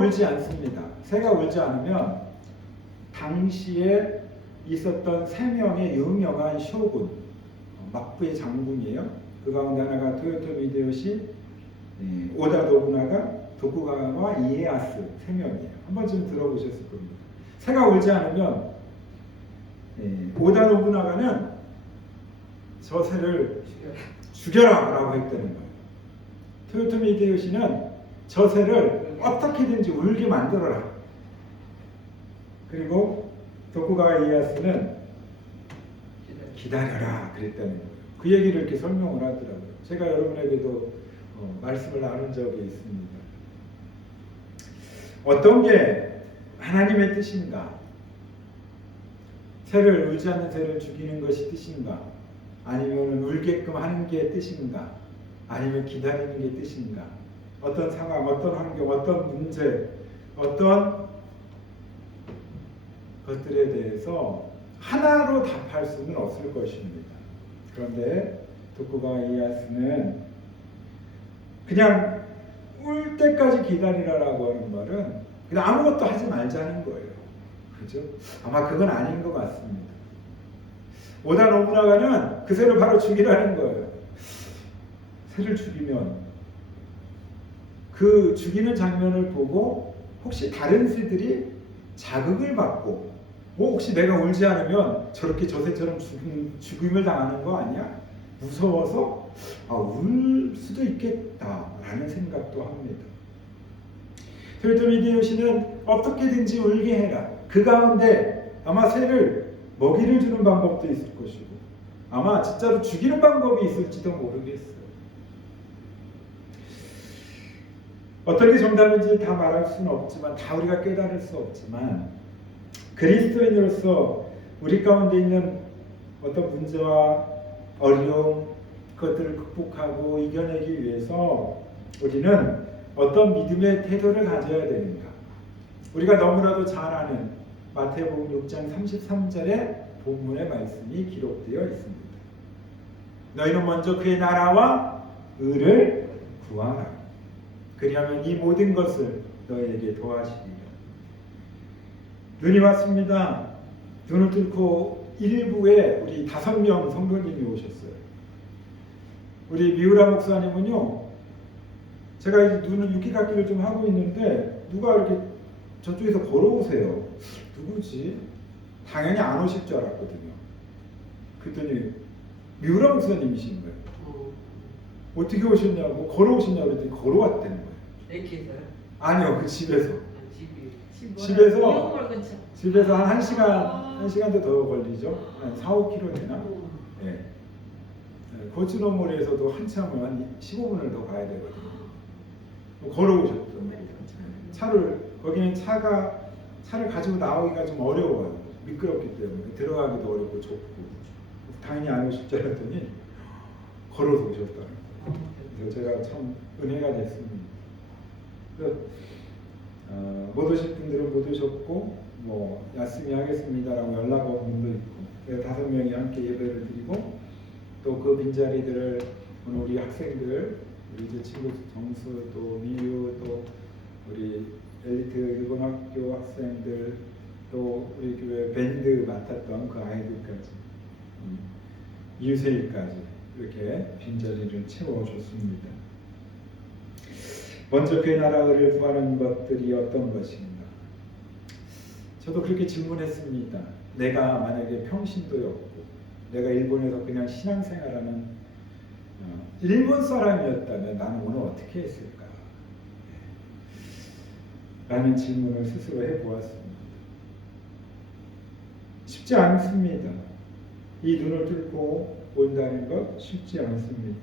울지 않습니다. 새가 울지 않으면 당시에 있었던 3명의 유명한 쇼군, 막부의 장군이에요. 그 가운데 하나가 토요토미 히데요시, 오다 노부나가, 도쿠가와 이에야스 3명이에요. 한 번쯤 들어보셨을 겁니다. 새가 울지 않으면 오다 노부나가는 저 새를 죽여라 라고 했다는 거예요. 토요토미 히데요시는 저 새를 어떻게든지 울게 만들어라. 그리고 도쿠가와 이에야스는 기다려라 그랬다는 거예요. 그 얘기를 이렇게 설명을 하더라고요. 제가 여러분에게도 말씀을 나눈 적이 있습니다. 어떤 게 하나님의 뜻인가? 새를 울지 않는 새를 죽이는 것이 뜻인가? 아니면 울게끔 하는 게 뜻인가? 아니면 기다리는 게 뜻인가? 어떤 상황, 어떤 환경, 어떤 문제, 어떤 것들에 대해서 하나로 답할 수는 없을 것입니다. 그런데 도쿠가와 이에야스는 그냥 울 때까지 기다리라라고 하는 말은 그냥 아무것도 하지 말자는 거예요. 그죠? 아마 그건 아닌 것 같습니다. 오다 노부나가는 그 새를 바로 죽이라는 거예요. 새를 죽이면 그 죽이는 장면을 보고 혹시 다른 새들이 자극을 받고 혹시 내가 울지 않으면 저렇게 저 새처럼 죽임을 당하는 거 아니야? 무서워서 울 수도 있겠다라는 생각도 합니다. 토요토미 히데요시는 어떻게든지 울게 해라. 그 가운데 아마 새를 먹이를 주는 방법도 있을 것이고 아마 진짜로 죽이는 방법이 있을지도 모르겠어요. 어떤 게 정답인지 다 말할 수는 없지만 다 우리가 깨달을 수 없지만 그리스도인으로서 우리 가운데 있는 어떤 문제와 어려움 그것들을 극복하고 이겨내기 위해서 우리는 어떤 믿음의 태도를 가져야 되는가? 우리가 너무나도 잘 아는 마태복음 6장 33절의 본문의 말씀이 기록되어 있습니다. 너희는 먼저 그의 나라와 의를 구하라. 그리하면 이 모든 것을 너희에게 더하시리라. 눈이 왔습니다. 눈을 뚫고 일부에 우리 5명 성도님이 오셨어요. 우리 미우라 목사님은요, 제가 이제 눈을 육기깎기를 좀 하고 있는데 누가 이렇게 저쪽에서 걸어오세요. 누구지? 당연히 안 오실 줄 알았거든요. 그랬더니 미우라 목사님이신 거예요. 어떻게 오셨냐고 걸어오셨냐고 그랬더니 걸어왔다는 거예요. 이렇게서요? 아니요, 그 집에서. 집에서 한 1시간도 더 걸리죠. 한 4-5km 되나? 예. 고추너머리에서도 한참을 한 15분을 더 가야 되거든요. 걸어오셨던 거예요. 거기는 차를 가지고 나오기가 좀 어려워요. 미끄럽기 때문에 들어가기도 어렵고 좁고 당연히 안 오실 줄 알았더니 걸어서 오셨다는 거예요. 그래서 제가 참 은혜가 됐습니다. 못 오실 분들은 못 오셨고 야스미 하겠습니다라고 연락 온 분도 있고 그래서 5명이 함께 예배를 드리고 또 그 빈자리들을 오늘 우리 학생들 우리 이제 친구 정수 또 미유 또 우리 엘리트 일본학교 학생들 또 우리 교회 밴드 맡았던 그 아이들까지 이유세일까지 이렇게 빈자리를 채워줬습니다. 먼저 그의 나라를 구하는 것들이 어떤 것인가? 저도 그렇게 질문했습니다. 내가 만약에 평신도였고 내가 일본에서 그냥 신앙생활하는 일본 사람이었다면 나는 오늘 어떻게 했을까? 라는 질문을 스스로 해보았습니다. 쉽지 않습니다. 이 눈을 뚫고 온다는 것 쉽지 않습니다.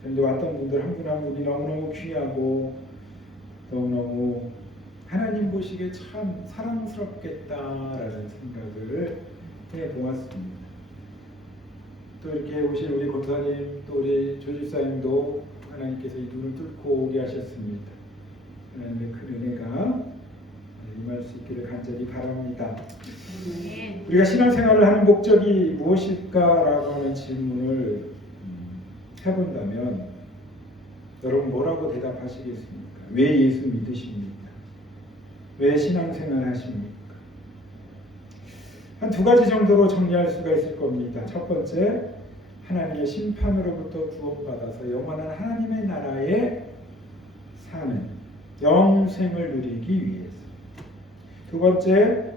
그런데 왔던 분들 한 분 한 분이 너무너무 귀하고 너무너무 하나님 보시기에 참 사랑스럽겠다라는 생각을 해보았습니다. 또 이렇게 오신 우리 권사님 또 우리 조집사님도 하나님께서 이 눈을 뚫고 오게 하셨습니다. 하나님의 큰 은혜가 임할 수 있기를 간절히 바랍니다. 우리가 신앙생활을 하는 목적이 무엇일까라고 하는 질문을 해본다면 여러분 뭐라고 대답하시겠습니까? 왜 예수 믿으십니까? 왜 신앙생활 하십니까? 한 두 가지 정도로 정리할 수가 있을 겁니다. 첫 번째, 하나님의 심판으로부터 구원받아서 영원한 하나님의 나라에 사는 영생을 누리기 위해서. 두 번째,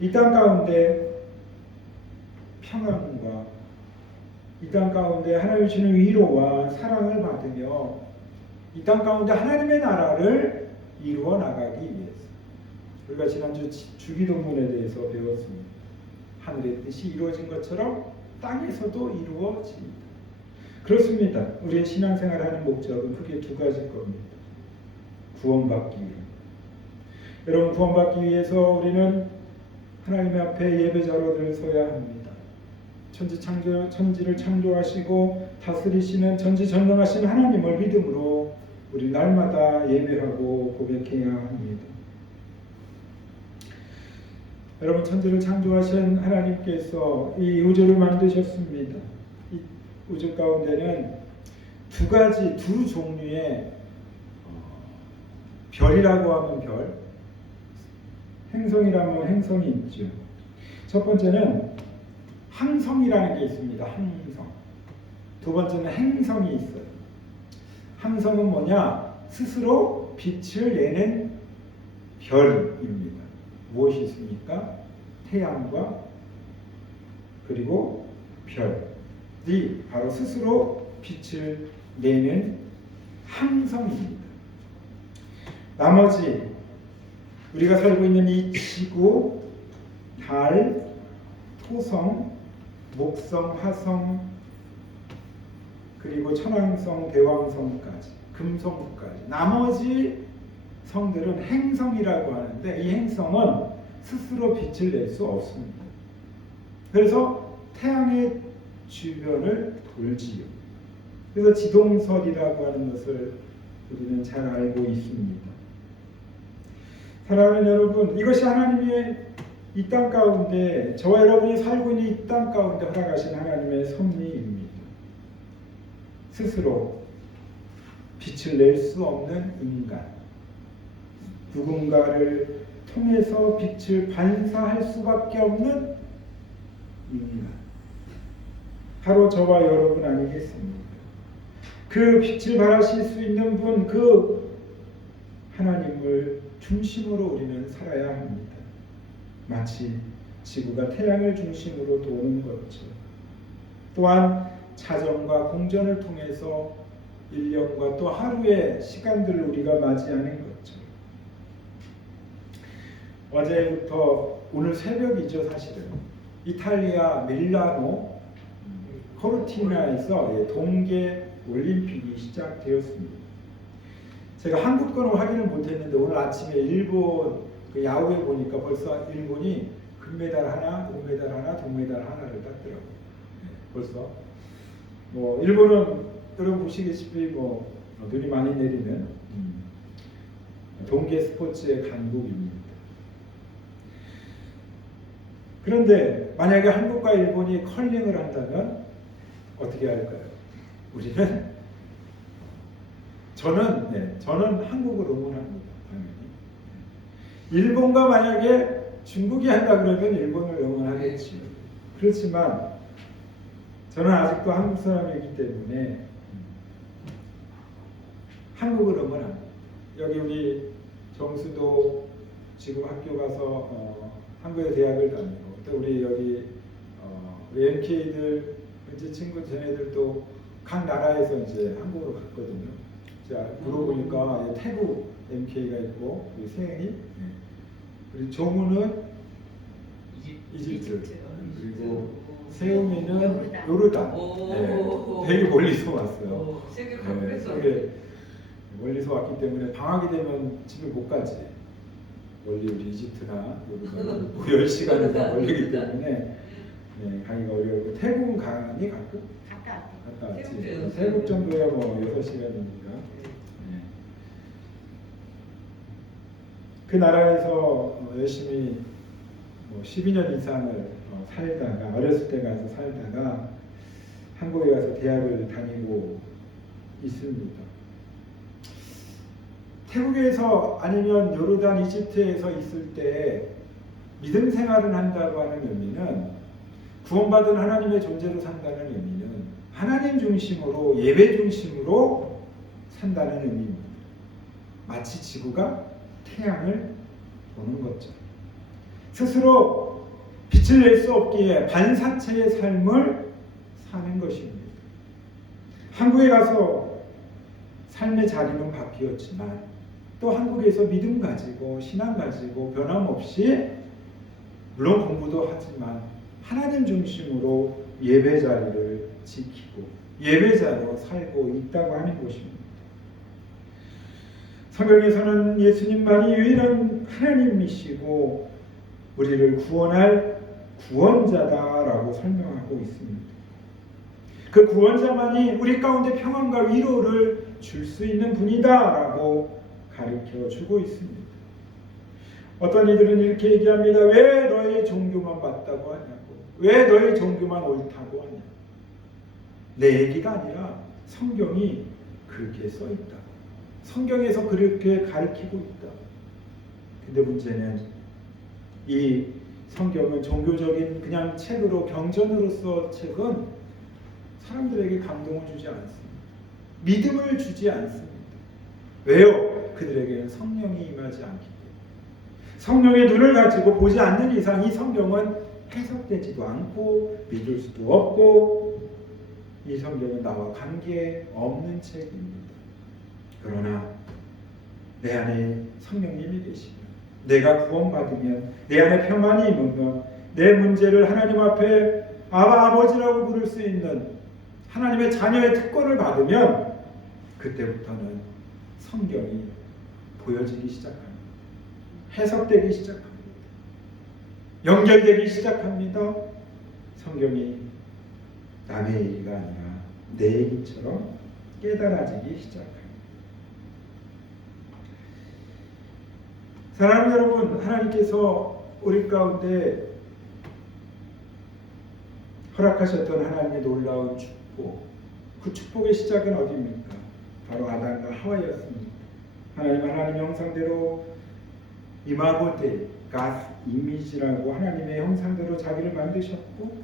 이 땅 가운데 평안과 이 땅 가운데 하나님이 주는 위로와 사랑을 받으며 이 땅 가운데 하나님의 나라를 이루어 나가기 위해서. 우리가 지난주 주기도문에 대해서 배웠습니다. 하늘의 뜻이 이루어진 것처럼 땅에서도 이루어집니다. 그렇습니다. 우리의 신앙생활하는 목적은 크게 두 가지일 겁니다. 구원받기 위해. 여러분, 구원받기 위해서 우리는 하나님 앞에 예배자로 늘 서야 합니다. 천지를 창조하시고 다스리시는 전지전능하신 하나님을 믿음으로 우리 날마다 예배하고 고백해야 합니다. 여러분, 천지를 창조하신 하나님께서 이 우주를 만드셨습니다. 이 우주 가운데는 두 종류의 별이라고 하면 별, 행성이라면 행성이 있죠. 첫 번째는 항성이라는 게 있습니다. 항성. 두 번째는 행성이 있어요. 항성은 뭐냐? 스스로 빛을 내는 별입니다. 무엇이 있습니까? 태양과 그리고 별이 바로 스스로 빛을 내는 항성입니다. 나머지 우리가 살고 있는 이 지구, 달, 토성, 목성, 화성, 그리고 천왕성, 대왕성까지, 금성까지 나머지 성들은 행성이라고 하는데 이 행성은 스스로 빛을 낼 수 없습니다. 그래서 태양의 주변을 돌지요. 그래서 지동설이라고 하는 것을 우리는 잘 알고 있습니다. 사랑하는 여러분, 이것이 하나님의 이 땅 가운데 저와 여러분이 살고 있는 이 땅 가운데 허락하신 하나님의 섭리입니다. 스스로 빛을 낼 수 없는 인간, 누군가를 통해서 빛을 반사할 수밖에 없는 인간, 바로 저와 여러분 아니겠습니까? 그 빛을 발하실 수 있는 분, 그 하나님을 중심으로 우리는 살아야 합니다. 마치 지구가 태양을 중심으로 도는 것처럼. 또한 자전과 공전을 통해서 1년과 또 하루의 시간들을 우리가 맞이하는 것처럼. 어제부터 오늘 새벽이죠, 사실은. 이탈리아 밀라노 코르티나에서 동계 올림픽이 시작되었습니다. 제가 한국 거는 확인을 못했는데 오늘 아침에 일본 그 야후에 보니까 벌써 일본이 금메달 하나, 은메달 하나, 동메달 하나를 땄더라고요. 벌써 뭐 일본은 여러분 보시다시피 뭐 눈이 많이 내리는 동계 스포츠의 강국입니다. 그런데 만약에 한국과 일본이 컬링을 한다면 어떻게 할까요? 저는 한국을 응원합니다. 당연히. 일본과 만약에 중국이 한다 그러면 일본을 응원하겠지요. 그렇지만 저는 아직도 한국 사람이기 때문에 한국을 응원합니다. 여기 우리 정수도 지금 학교 가서 한국의 대학을 다니고 또 우리 여기 우리 MK들 현지 친구 쟤네들도 각 나라에서 이제 한국으로 갔거든요. 자, 물어보니까 태국 MK가 있고 우리 세은이, 그리고 정우는 이집트, 그리고 세웅이는 요르단. 되게 멀리서 왔어요. 되게 멀리서 왔기 때문에 방학이 되면 집을 못 가지. 멀리 우리 이집트나 요르단 10시간 이상 걸리기 때문에 가기가 어려웠고 태국은 가니 가끔? 갔다 왔지. 태국 정도야 뭐 6시간이니까. 그 나라에서 열심히 뭐 12년 이상을 살다가 어렸을 때 가서 살다가 한국에 가서 대학을 다니고 있습니다. 태국에서 아니면 요르단, 이집트에서 있을 때 믿음 생활을 한다고 하는 의미는 구원받은 하나님의 존재로 산다는 의미는 하나님 중심으로 예배 중심으로 산다는 의미입니다. 마치 지구가 태양을 보는 것처럼 스스로 빛을 낼 수 없기에 반사체의 삶을 사는 것입니다. 한국에 가서 삶의 자리는 바뀌었지만 또 한국에서 믿음 가지고 신앙 가지고 변함없이 물론 공부도 하지만 하나님 중심으로 예배 자리를 지키고 예배자로 살고 있다고 하는 것입니다. 성경에서는 예수님만이 유일한 하나님이시고 우리를 구원할 구원자다라고 설명하고 있습니다. 그 구원자만이 우리 가운데 평안과 위로를 줄 수 있는 분이다라고 가르쳐 주고 있습니다. 어떤 이들은 이렇게 얘기합니다. 왜 너의 종교만 맞다고 하냐고. 왜 너의 종교만 옳다고 하냐고. 내 얘기가 아니라 성경이 그렇게 써 있다. 성경에서 그렇게 가르치고 있다. 근데 문제는 이 성경은 종교적인 그냥 책으로 경전으로서 책은 사람들에게 감동을 주지 않습니다. 믿음을 주지 않습니다. 왜요? 그들에게는 성령이 임하지 않기 때문에. 성령의 눈을 가지고 보지 않는 이상 이 성경은 해석되지도 않고 믿을 수도 없고 이 성경은 나와 관계 없는 책입니다. 그러나 내 안에 성령님이 계시면 내가 구원받으면 내 안에 평안이 임하면 내 문제를 하나님 앞에 아바 아버지라고 부를 수 있는 하나님의 자녀의 특권을 받으면 그때부터는 성경이 보여지기 시작합니다. 해석되기 시작합니다. 연결되기 시작합니다. 성경이 남의 얘기가 아니라 내 얘기처럼 깨달아지기 시작합니다. 사랑하는 여러분, 하나님께서 우리 가운데 허락하셨던 하나님의 놀라운 축복, 그 축복의 시작은 어디입니까? 바로 아담과 하와였습니다. 하나님의 형상대로 이마고테, 갓 이미지라고 하나님의 형상대로 자기를 만드셨고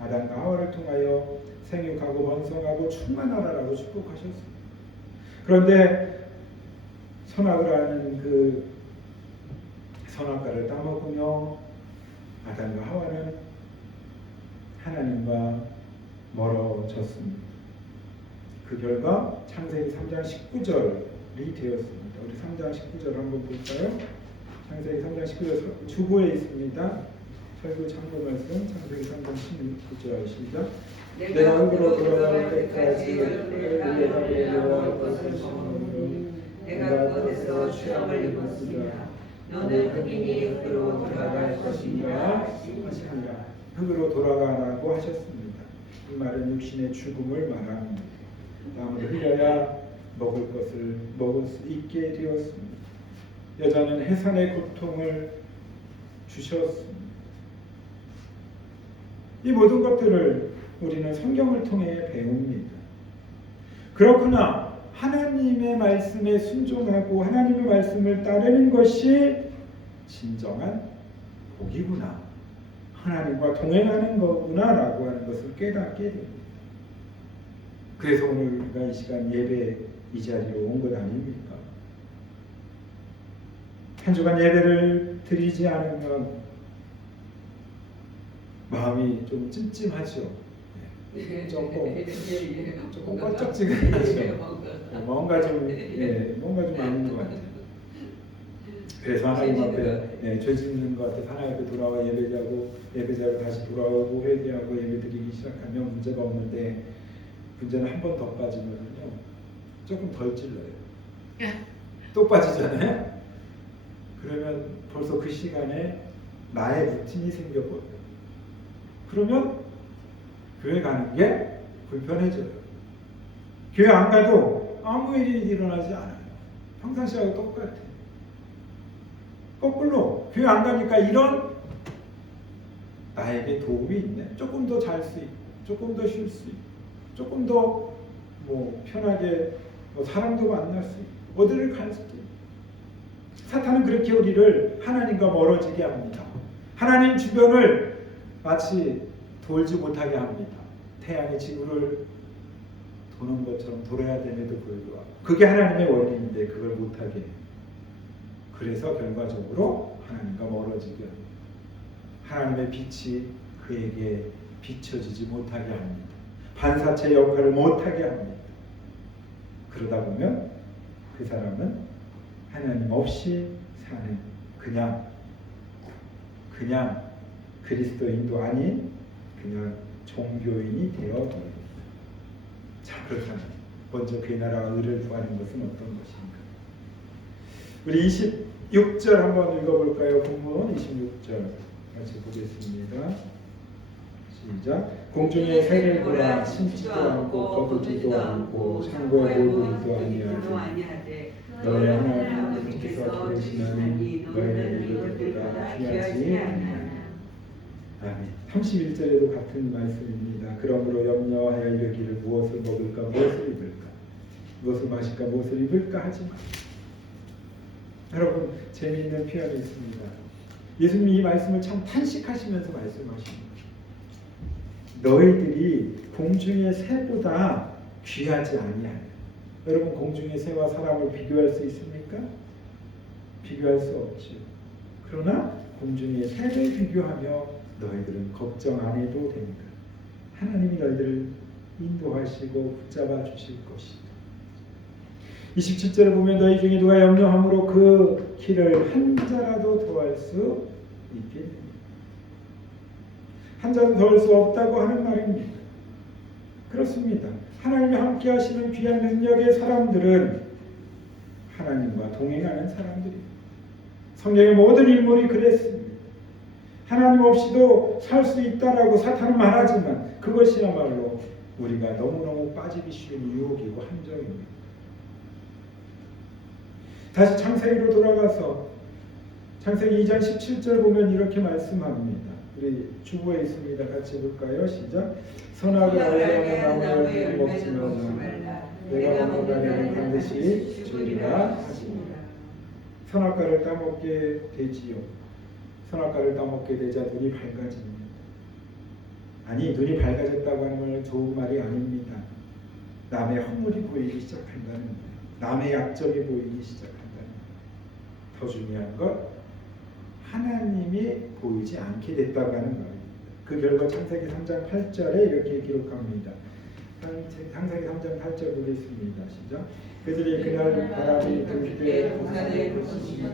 아담과 하와를 통하여 생육하고 번성하고 충만하라라고 축복하셨습니다. 그런데 선악을 아는 그 선악과를 따먹으며 아담과 하와는 하나님과 멀어졌습니다. 그 결과 창세기 3장 19절이 되었습니다. 우리 3장 19절 한번 볼까요? 창세기 3장 19절 주보에 있습니다. 설교 참고 말씀 창세기 3장 19절 시작. 내가 흙으로 돌아갈 때까지 내가 여호와의 것을 심으니 내가 그것에서 취함을 입었으리라. 너는 흙이니 흙으로 돌아갈 것이니라 하시니라. 흙으로 돌아가라고 하셨습니다. 이 말은 육신의 죽음을 말합니다. 땀을 흘려야 먹을 것을 먹을 수 있게 되었습니다. 여자는 해산의 고통을 주셨습니다. 이 모든 것들을 우리는 성경을 통해 배웁니다. 그렇구나. 하나님의 말씀에 순종하고 하나님의 말씀을 따르는 것이 진정한 복이구나. 하나님과 동행하는 거구나라고 하는 것을 깨닫게 됩니다. 그래서 오늘 우리가 이 시간 예배 이 자리로 온 것 아닙니까? 한 주간 예배를 드리지 않으면 마음이 좀 찜찜하죠. 조금 껄쩍지근하죠. 뭔가 좀 아닌 것 같아요. 그래서 하나님 앞에 죄 짓는 것 같아서 하나님 앞에 돌아와 예배자로 다시 돌아오고 회개하고 예배드리기 시작하면 문제가 없는데 문제는 한 번 더 빠지면요 조금 덜 찔러요. 또 빠지잖아요. 그러면 벌써 그 시간에 나의 루틴이 생겨버려요. 그러면 교회 가는 게 불편해져요. 교회 안 가도 아무 일이 일어나지 않아요. 평상시하고 똑같아요. 거꾸로 교회 안 가니까 이런 나에게 도움이 있네. 조금 더 잘 수 있고 조금 더 쉴 수 있고 조금 더 편하게 사람도 만날 수 있고 어디를 갈 수도 있고 사탄은 그렇게 우리를 하나님과 멀어지게 합니다. 하나님 주변을 마치 돌지 못하게 합니다. 태양이 지구를 도는 것처럼 돌아야 됨에도 불구하고 그게 하나님의 원리인데 그걸 못하게 해요. 그래서 결과적으로 하나님과 멀어지게 합니다. 하나님의 빛이 그에게 비춰지지 못하게 합니다. 반사체 역할을 못하게 합니다. 그러다 보면 그 사람은 하나님 없이 사는 그냥 그리스도인도 아닌 그냥 종교인이 되어버립니다. 자, 그렇다면 먼저 그의 나라와 의를 구하는 것은 어떤 것인가? 우리 26절 한번 읽어볼까요? 본문 26절 같이 보겠습니다. 시작. 공중의 새를 보라 심지도 않고 거두지도 않고 창고에 몰두리도 아니하되 너희 하나님께서 기르시나니 너희는 이것보다 귀하지 아니하냐. 아멘. 31절에도 같은 말씀입니다. 그러므로 염려하여 이르기를 무엇을 먹을까 무엇을 입을까 무엇을 마실까 무엇을 입을까 하지 마. 여러분 재미있는 표현이 있습니다. 예수님이 이 말씀을 참 탄식하시면서 말씀하십니다. 너희들이 공중의 새보다 귀하지 아니하냐. 여러분 공중의 새와 사람을 비교할 수 있습니까? 비교할 수 없죠. 그러나 공중의 새를 비교하며 너희들은 걱정 안 해도 됩니다. 하나님이 너희들을 인도하시고 붙잡아 주실 것이다. 27절을 보면 너희 중에 누가 염려함으로 그 길을 한 자라도 더할 수 있겠느냐. 한 자도 더할 수 없다고 하는 말입니다. 그렇습니다. 하나님이 함께 하시는 귀한 능력의 사람들은 하나님과 동행하는 사람들입니다. 성경의 모든 인물이 그랬습니다. 하나님 없이도 살 수 있다라고 사탄은 말하지만 그것이야말로 우리가 너무너무 빠지기 쉬운 유혹이고 함정입니다. 다시 창세기로 돌아가서 창세기 2장 17절 보면 이렇게 말씀합니다. 우리 주보에 있습니다. 같이 볼까요? 시작. 선악을 알아가는 나무를 먹지 말라. 내가 먹는 자는 반드시 죽으리라 하시니라. 선악과를 따먹게 되지요. 선악과를 따먹게 되자 눈이 밝아집니다. 아니 눈이 밝아졌다고 하는 건 좋은 말이 아닙니다. 남의 허물이 보이기 시작한다는 거예요. 남의 약점이 보이기 시작한다는 거예요. 더 중요한 것 하나님이 보이지 않게 됐다고 하는 말입니다. 그 결과 창세기 3장 8절에 이렇게 기록합니다. 창세기 3장 8절 보겠습니다. 시작. 그들이 그날 바람이 불 때 부산에 부시니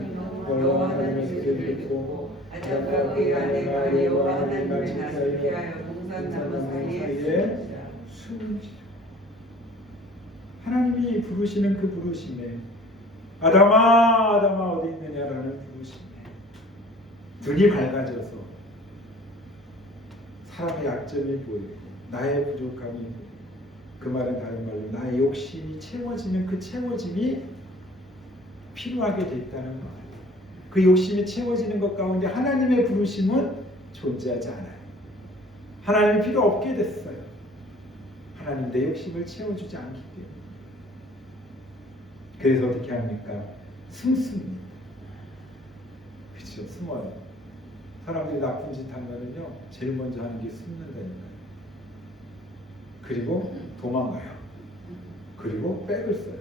여호와 하나님의 소리를 듣고 아담과 그의 아내가 여호와 하나님을 지키하여 동산나무 사이에 숨지라. 하나님이 부르시는 그 부르심에 아담아 아담아 어디 있느냐라는 부르심에 눈이 밝아져서 사람의 약점이 보이고 나의 부족함이 보이고 그 말은 다른 말로 나의 욕심이 채워지면 그 채워짐이 필요하게 됐다는 말. 그 욕심이 채워지는 것 가운데 하나님의 부르심은 존재하지 않아요. 하나님이 필요 없게 됐어요. 하나님 내 욕심을 채워주지 않기 때문에. 그래서 어떻게 합니까? 숨습니다. 그렇죠. 숨어요. 사람들이 나쁜 짓 하면은요 제일 먼저 하는 게 숨는다니까요. 그리고 도망가요. 그리고 백을 써요.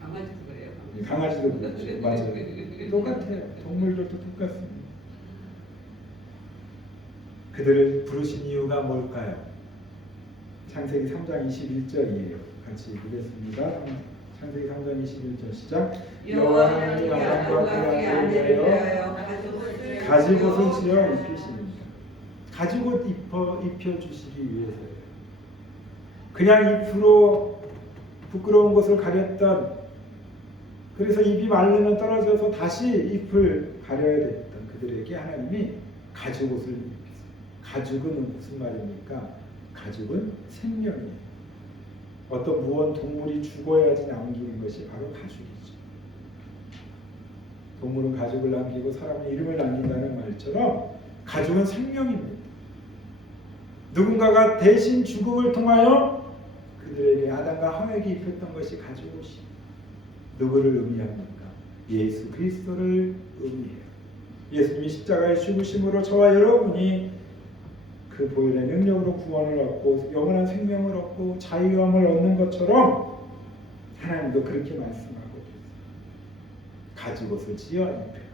강아지도 그래요. 강아지도 그렇죠. 맞아요. 똑같아요. 동물들도 똑같습니다. 그들을 부르신 이유가 뭘까요? 창세기 3장 21절이에요. 같이 보겠습니다. 창세기 3장 21절 시작. 여호와 하나님이 아담과 그의 아내를 위하여 가지옷을 지어 입히십니다. 가지옷 입혀주시기 위해서요. 그냥 잎으로 부끄러운 것을 가렸던, 그래서 잎이 마르면 떨어져서 다시 잎을 가려야 됐던 그들에게 하나님이 가죽옷을 입히세요. 가죽은 무슨 말입니까? 가죽은 생명이에요. 어떤 무언 동물이 죽어야지 남기는 것이 바로 가죽이죠. 동물은 가죽을 남기고 사람은 이름을 남긴다는 말처럼 가죽은 생명입니다. 누군가가 대신 죽음을 통하여 그들에게 아담과 하와에게 입혔던 것이 가죽옷이 누구를 의미합니까? 예수 그리스도를 의미해요. 예수님이 십자가의 죽으심으로 저와 여러분이 그 보혈의 능력으로 구원을 얻고 영원한 생명을 얻고 자유함을 얻는 것처럼 하나님도 그렇게 말씀하고 계세요. 가죽옷을 지어 입혀라.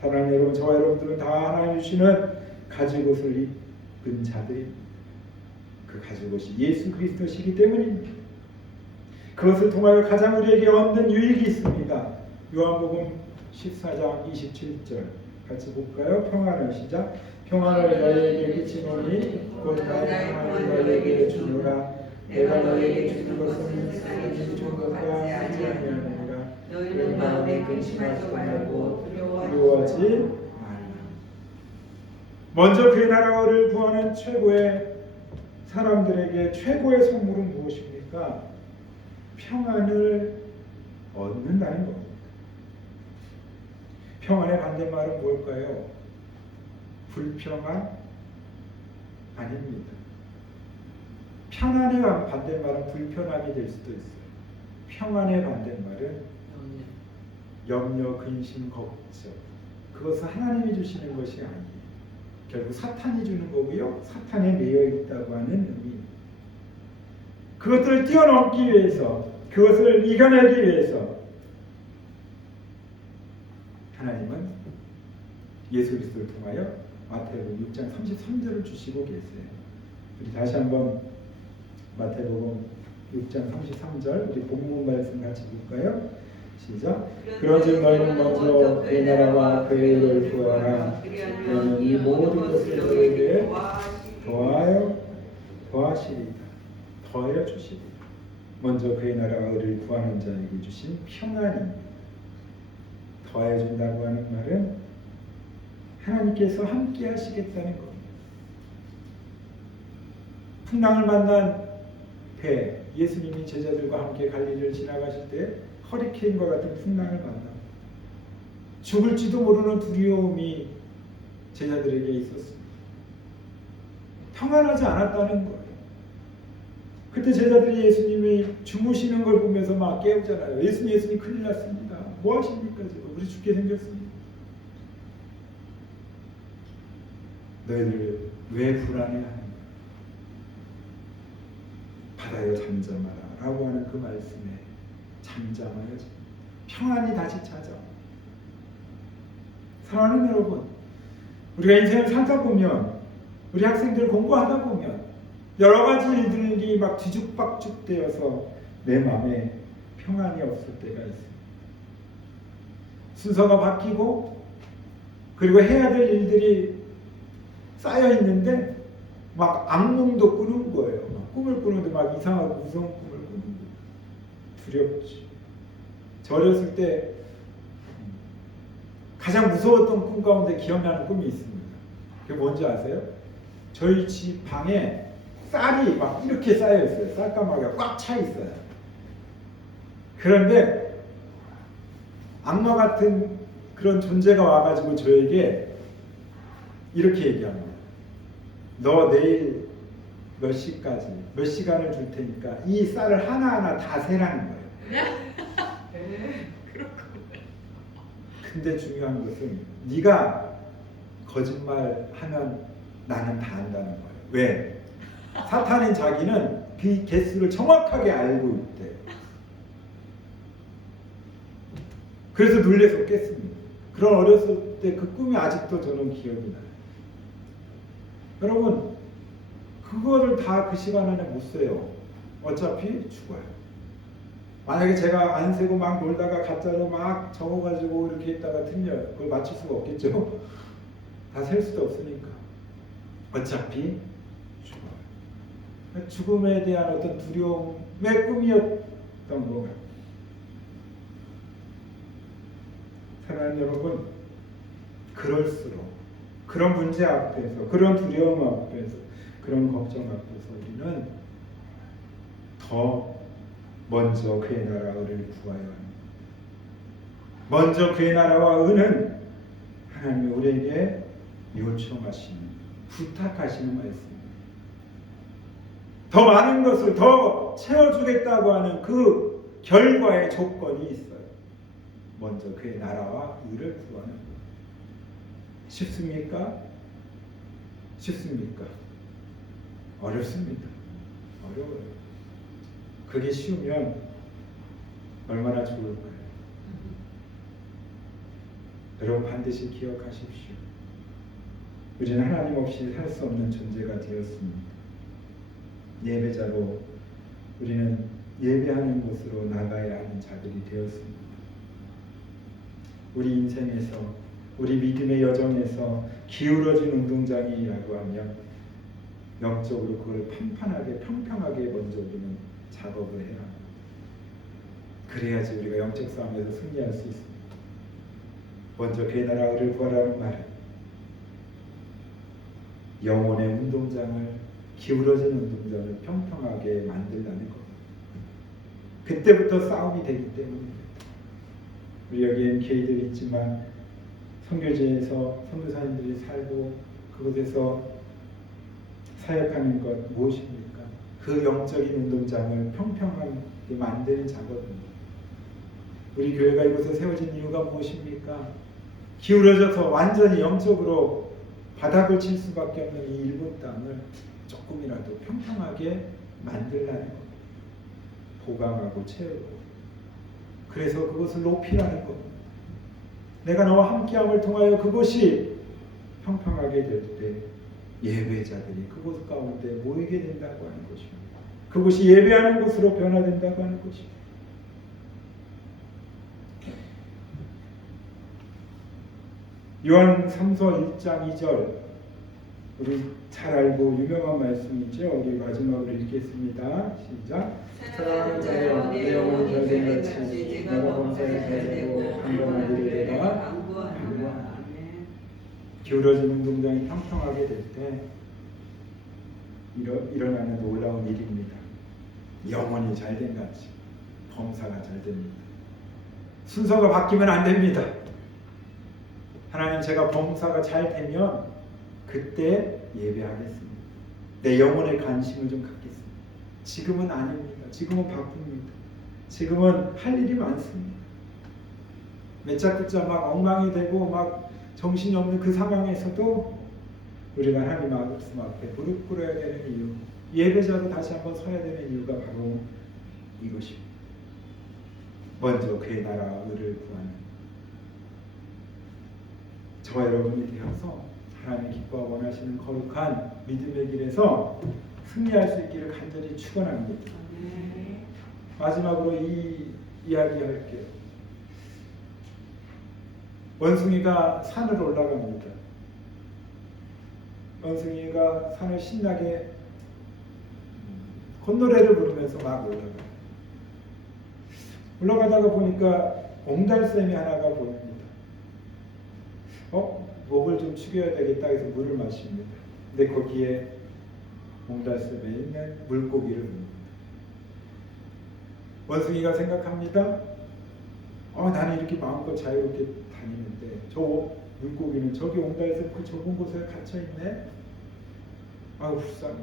사랑하는 여러분, 저와 여러분들은 다 하나님 주시는 가죽옷을 입은 자들입니다. 그 가죽옷이 예수 그리스도시기 때문입니다. 그것을 통하여 가장 우리에게 얻는 유익이 있습니다. 요한복음 14장 27절 같이 볼까요? 평안을 시작. 평안을 너희에게 끼치노니 곧 나의 평안을 너희에게 주노라. 내가 너희에게 주는 것은 세상이 준 것과 같지 아니하느니라. 너희는 마음에 근심하지 말고 두려워하지 말라. 먼저 그의 나라를 구하는 최고의 사람들에게 최고의 선물은 무엇입니까? 평안을 얻는다는 겁니다. 평안의 반대말은 뭘까요? 불평안? 아닙니다. 편안의 반대말은 불편함이 될 수도 있어요. 평안의 반대말은 염려, 근심, 걱정. 그것은 하나님이 주시는 것이 아니에요. 결국 사탄이 주는 거고요. 사탄에 매여 있다고 하는 의미입니다. 그것들을 뛰어넘기 위해서, 그것을 이겨내기 위해서 하나님은 예수 그리스도를 통하여 마태복음 6장 33절을 주시고 계세요. 우리 다시 한번 마태복음 6장 33절 우리 본문 말씀 같이 볼까요? 시작. 그런즉 너희는 먼저 그의 나라와 그의 의를 구하라. 그러면 이 모든 것을 너희에게 더하시리다. 더하여 주시리다. 먼저 그의 나라와 의를 구하는 자에게 주신 평안입니다. 더해 준다고 하는 말은 하나님께서 함께 하시겠다는 겁니다. 풍랑을 만난 배, 예수님이 제자들과 함께 갈릴리를 지나가실 때 허리케인과 같은 풍랑을 만납니다. 죽을지도 모르는 두려움이 제자들에게 있었습니다. 평안하지 않았다는 거예요. 그때 제자들이 예수님이 주무시는 걸 보면서 막 깨우잖아요. 예수님 큰일 났습니다. 뭐 하십니까 지금? 우리 죽게 생겼습니다. 너희들 왜 불안해하는가? 바다여 잠잠하라 라고 하는 그 말씀에 잠잠하여 평안이 다시 찾아옵니다. 사랑하는 여러분, 우리가 인생을 살다 보면, 우리 학생들 공부하다 보면 여러 가지 일들이 막 뒤죽박죽 되어서 내 마음에 평안이 없을 때가 있습니다. 순서가 바뀌고 그리고 해야 될 일들이 쌓여 있는데 막 악몽도 꾸는 거예요. 막 꿈을 꾸는데 막 이상하고 무서운 꿈을 꾸는 거예요. 두렵지. 저 어렸을 때 가장 무서웠던 꿈 가운데 기억나는 꿈이 있습니다. 그게 뭔지 아세요? 저희 집 방에 쌀이 막 이렇게 쌓여 있어요. 쌀가마가 꽉 차 있어요. 그런데 악마 같은 그런 존재가 와가지고 저에게 이렇게 얘기합니다. 너 내일 몇 시까지 몇 시간을 줄 테니까 이 쌀을 하나하나 다 세라는 거예요. 근데 중요한 것은 네가 거짓말하면 나는 다 안다는 거예요. 왜? 사탄인 자기는 그 개수를 정확하게 알고 있대. 그래서 놀래서 깼습니다. 그런 어렸을 때 그 꿈이 아직도 저는 기억이 나요. 여러분, 그거를 다 그 시간 안에 못 써요. 어차피 죽어요. 만약에 제가 안 세고 막 놀다가 가짜로 막 적어가지고 이렇게 있다가 틀려요. 그걸 맞출 수가 없겠죠. 다 셀 수도 없으니까. 어차피 죽어요. 죽음에 대한 어떤 두려움의 꿈이었던 거예요. 사랑하는 여러분, 그럴수록 그런 문제 앞에서, 그런 두려움 앞에서, 그런 걱정 앞에서 우리는 더 먼저 그의 나라와 의를 구하여 합니다. 먼저 그의 나라와 의는 하나님이 우리에게 요청하시는, 부탁하시는 말씀입니다. 더 많은 것을 더 채워주겠다고 하는 그 결과의 조건이 있어요. 먼저 그의 나라와 의를 구하는 것. 쉽습니까? 쉽습니까? 어렵습니다. 어려워요. 그게 쉬우면 얼마나 좋을까요? 여러분 반드시 기억하십시오. 우리는 하나님 없이 살 수 없는 존재가 되었습니다. 예배자로 우리는 예배하는 곳으로 나가야 하는 자들이 되었습니다. 우리 인생에서, 우리 믿음의 여정에서 기울어진 운동장이라고 하면 영적으로 그걸 판판하게 평평하게 먼저 우리는 작업을 해야 합니다. 그래야지 우리가 영적 싸움에서 승리할 수 있습니다. 먼저 그의 나라를 구하라는 말은 영혼의 운동장을, 기울어진 운동장을 평평하게 만들라는 겁니다. 그때부터 싸움이 되기 때문입니다. 우리 여기 MK들이 있지만 선교지에서 선교사님들이 살고 그곳에서 사역하는 것 무엇입니까? 그 영적인 운동장을 평평하게 만드는 작업입니다. 우리 교회가 이곳에 세워진 이유가 무엇입니까? 기울어져서 완전히 영적으로 바닥을 칠 수밖에 없는 이 일본 땅을 조금이라도 평평하게 만들라는 겁니다. 보강하고 채우고. 그래서 그것을 높이라는 겁니다. 내가 너와 함께함을 통하여 그것이 평평하게 될 때 예배자들이 그곳 가운데 모이게 된다고 하는 것입니다. 그곳이 예배하는 곳으로 변화된다고 하는 것입니다. 요한 3서 1장 2절 우리 잘 알고 유명한 말씀이죠. 우리 마지막으로 읽겠습니다. 시작. 사랑하는 자여 내 영혼이 별들같이 내가 범사에 잘되고 강건하기를 내가 간구하노라. 기울어진 운동장이 평평하게 될 때 일어나는 놀라운 일입니다. 영혼이 잘된 같이 범사가 잘 됩니다. 순서가 바뀌면 안 됩니다. 하나님, 제가 범사가 잘 되면 그때 예배하겠습니다. 내 영혼의 관심을 좀 갖겠습니다. 지금은 아닙니다. 지금은 바쁩니다. 지금은 할 일이 많습니다. 매짜꾸짜 막 엉망이 되고 막 정신이 없는 그 상황에서도 우리가 하나님 말씀 앞에 무릎 꿇어야 되는 이유, 예배자로 다시 한번 서야 되는 이유가 바로 이것입니다. 먼저 그의 나라 의를 구하는 저와 여러분이 되어서 하나님이 기뻐하고 원하시는 거룩한 믿음의 길에서 승리할 수 있기를 간절히 축원합니다. 마지막으로 이 이야기 할게요. 원숭이가 산을 올라갑니다. 원숭이가 산을 신나게 콧노래를 부르면서 막 올라가요. 올라가다가 보니까 옹달샘이 하나가 보입니다. 목을 좀 축여야 되겠다 해서 물을 마십니다. 근데 거기에 옹달샘에 있는 물고기를 봅니다. 원숭이가 생각합니다. 나는 이렇게 마음껏 자유롭게 다니는데 저 물고기는 저기 옹달샘 그 좁은 곳에 갇혀있네. 불쌍해.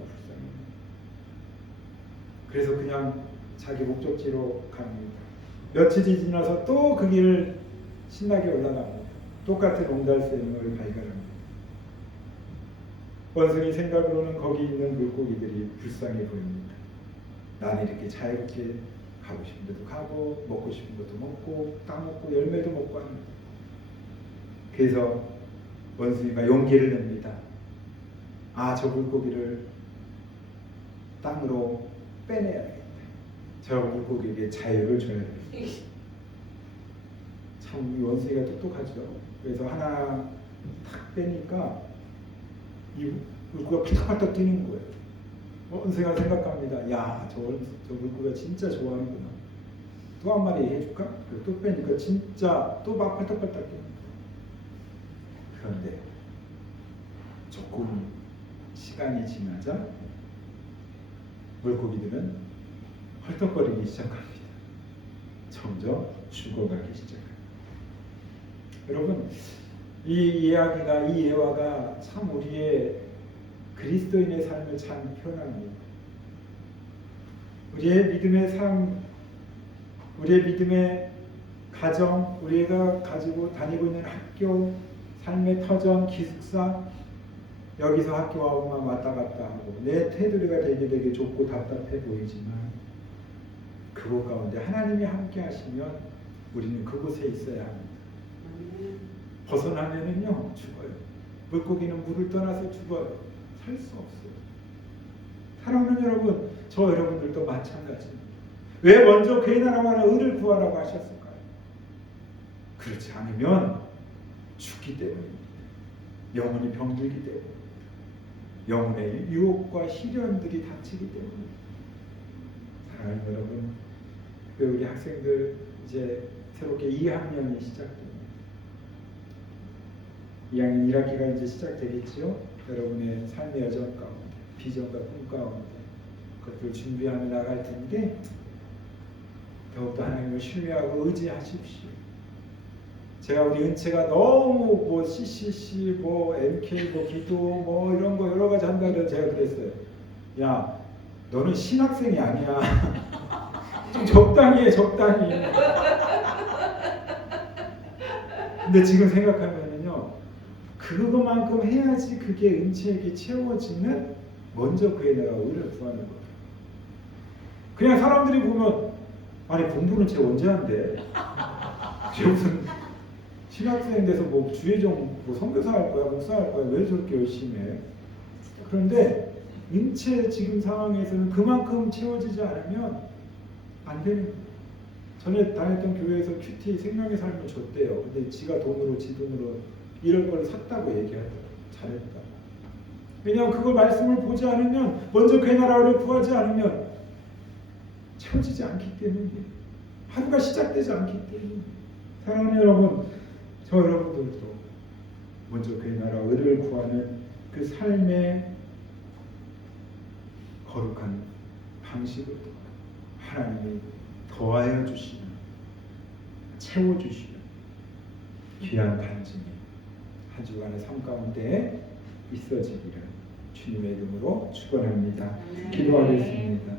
그래서 그냥 자기 목적지로 갑니다. 며칠이 지나서 또 그 길을 신나게 올라갑니다. 똑같은 옹달샘을 발견합니다. 원숭이 생각으로는 거기 있는 물고기들이 불쌍해 보입니다. 나는 이렇게 자유롭게 가고 싶은 데도 가고 먹고 싶은 것도 먹고 따먹고 열매도 먹고 합니다. 그래서 원숭이가 용기를 냅니다. 저 물고기를 땅으로 빼내야겠다. 저 물고기에게 자유를 줘야 되겠다. 참 이 원숭이가 똑똑하죠. 그래서 하나 탁 빼니까 이 물고기가 파닥파닥 뛰는 거예요. 원숭이가 생각합니다. 저 물고기가 진짜 좋아하는구나. 또 한 마리 해줄까? 또 빼니까 진짜 또 막 팔딱팔딱 뛰는. 그런데 조금 시간이 지나자 물고기들은 헐떡거리기 시작합니다. 점점 죽어가기 시작합니다. 여러분, 이 예화가 참 우리의 그리스도인의 삶을 참 표현합니다. 우리의 믿음의 삶, 우리의 믿음의 가정, 우리가 가지고 다니고 있는 학교, 삶의 터전, 기숙사, 여기서 학교하고만 왔다 갔다 하고 내 테두리가 되게 좁고 답답해 보이지만 그곳 가운데 하나님이 함께 하시면 우리는 그곳에 있어야 합니다. 벗어나면은요 죽어요. 물고기는 물을 떠나서 죽어요. 살 수 없어요. 사랑하는 여러분, 저 여러분들도 마찬가지입니다. 왜 먼저 그의 나라와 의를 구하라고 하셨을까요? 그렇지 않으면 죽기 때문입니다. 영혼이 병들기 때문입니다. 영혼의 유혹과 시련들이 닥치기 때문입니다. 사랑하는 여러분, 우리 학생들 이제 새롭게 2학년이 시작됩니다. 2학년 1학기가 이제 시작되겠죠. 여러분의 삶의 여정 가운데, 비전과 꿈 가운데 그것들을 준비하며 나갈 텐데 더욱더 하나님을 신뢰하고 의지하십시오. 제가 우리 은채가 너무 뭐 CCC, 뭐 MK, 뭐 기도, 뭐 이런 거 여러 가지 한다고 제가 그랬어요. 야, 너는 신학생이 아니야. 좀 적당히 해, 적당히. 근데 지금 생각하면은요, 그거만큼 해야지 그게 은채에게 채워지는 먼저 그의 나라 의를 구하는 거예요. 그냥 사람들이 보면 아니 공부는 쟤 언제 한대? 쟤 무슨 신학생 돼서 뭐 주의종 뭐 선교사 할 거야, 목사 할 거야, 왜 저렇게 열심히 해? 그런데 은채 지금 상황에서는 그만큼 채워지지 않으면 안 되는 거예요. 전에 다녔던 교회에서 큐티 생명의 삶을 줬대요. 근데 지가 돈으로 지 돈으로 이럴 걸 샀다고 얘기하더라고요. 잘했다. 왜냐하면 그걸 말씀을 보지 않으면 먼저 그의 나라를 구하지 않으면 채워지지 않기 때문이에요. 하루가 시작되지 않기 때문이에요. 사랑하는 여러분, 저 여러분들도 먼저 그의 나라 의를 구하는 그 삶의 거룩한 방식으로 하나님이 더하여 주시는, 채워주시는 귀한 간증이 한 주간의 삶 가운데 있어지기를 주님의 이름으로 축원합니다. 기도하겠습니다.